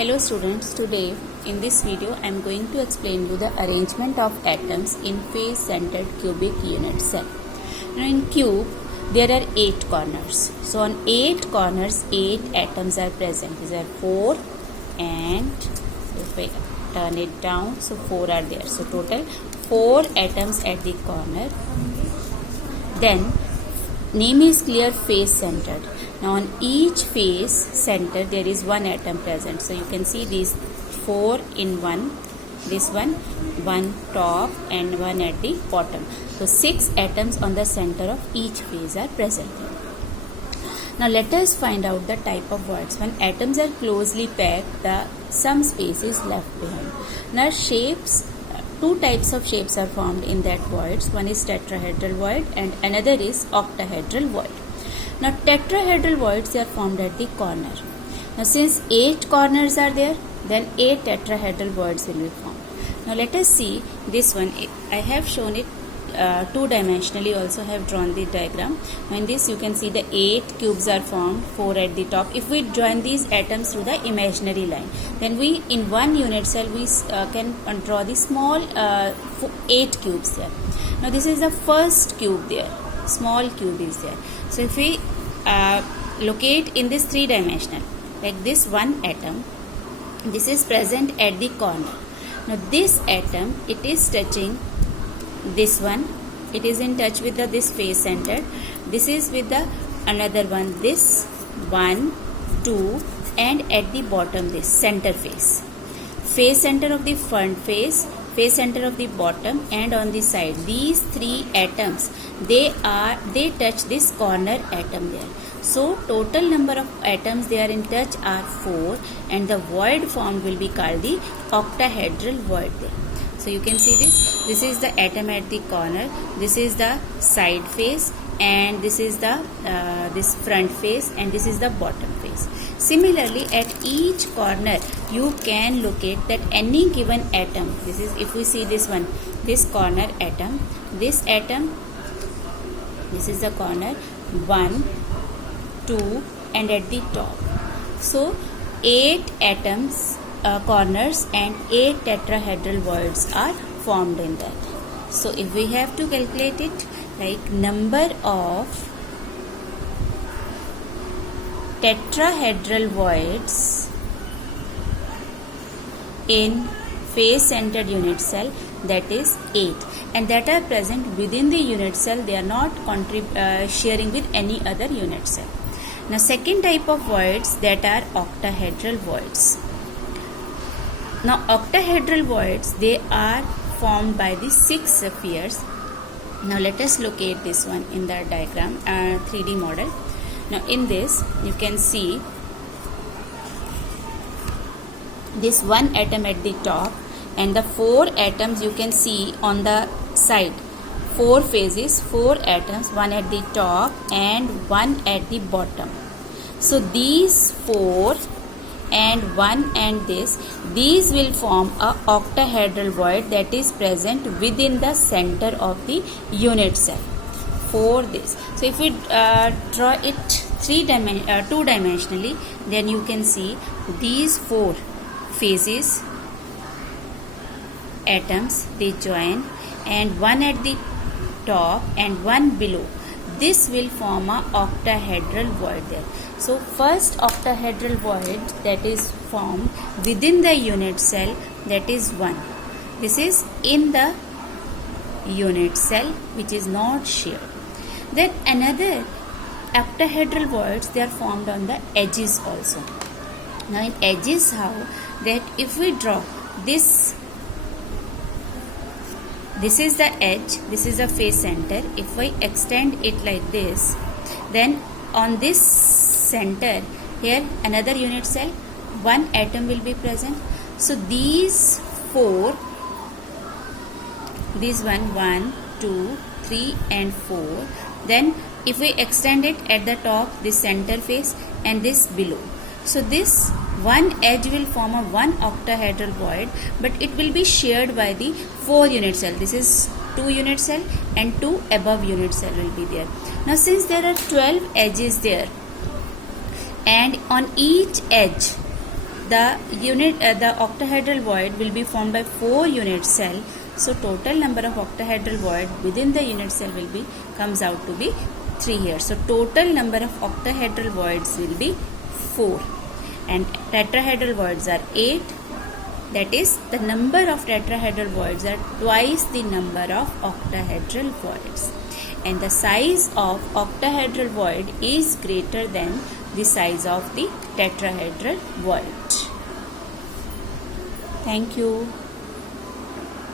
Hello students, today in this video I am going to explain you the arrangement of atoms in face-centered cubic unit cell. Now in cube there are 8 corners. So on 8 corners 8 atoms are present. These are 4 and if I turn it down, so 4 are there. So total 4 atoms at the corner. Then name is clear face centered. Now on each face center there is one atom present. So you can see these 4 in one, this one top and one at the bottom. So 6 atoms on the center of each face are present. Now let us find out the type of voids. When atoms are closely packed, some space is left behind. Now shapes, two types of shapes are formed in that voids. One is tetrahedral void and another is octahedral void. Now tetrahedral voids are formed at the corner. Now since 8 corners are there, then 8 tetrahedral voids will be formed. Now let us see this one. I have shown it two-dimensionally, also have drawn the diagram. Now in this you can see the 8 cubes are formed, 4 at the top. If we join these atoms through the imaginary line, then we in one unit cell we can draw the small 8 cubes there. Now this is the first cube there, small cube is there. So if we locate in this 3-dimensional, like this one atom, this is present at the corner. Now this atom, it is touching this one, it is in touch with this face center. This is with the another one, this 1, 2 and at the bottom this center face. Face center of the front face, face center of the bottom and on the side. These 3 atoms, they touch this corner atom there. So total number of atoms they are in touch are 4 and the void formed will be called the octahedral void there. So you can see this is the atom at the corner, this is the side face and this is the this front face and this is the bottom face. Similarly at each corner you can locate that any given atom, this is if we see this one, this corner atom, this is the corner 1, 2 and at the top. So 8 atoms corners and 8 tetrahedral voids are formed in that. So if we have to calculate it, like number of tetrahedral voids in face centered unit cell, that is 8, and that are present within the unit cell, they are not sharing with any other unit cell. Now second type of voids, that are octahedral voids. Now octahedral voids, they are formed by the 6 spheres. Now let us locate this one in the diagram 3D model. Now in this you can see this one atom at the top and the 4 atoms you can see on the side. 4 phases, 4 atoms, one at the top and one at the bottom. So these 4 and 1 and these will form a octahedral void that is present within the center of the unit cell for this. So if we draw it 2-dimensionally, then you can see these 4 phases atoms, they join and one at the top and one below. This will form a octahedral void there. So first octahedral void that is formed within the unit cell, that is 1. This is in the unit cell which is not shared. Then another octahedral voids, they are formed on the edges also. Now in edges how? That if we draw this is the edge, this is the face center. If I extend it like this, then on this center here another unit cell, one atom will be present. So these 4, this 1, 2, 3 and 4, then if we extend it at the top, this center face and this below. So this one edge will form a one octahedral void, but it will be shared by the 4 unit cell. This is 2 unit cell and 2 above unit cell will be there. Now since there are 12 edges there and on each edge the octahedral void will be formed by 4 unit cell. So total number of octahedral void within the unit cell will be comes out to be 3 here. So total number of octahedral voids will be 4 and tetrahedral voids are 8. That is, the number of tetrahedral voids are twice the number of octahedral voids, and the size of octahedral void is greater than the size of the tetrahedral void. Thank you.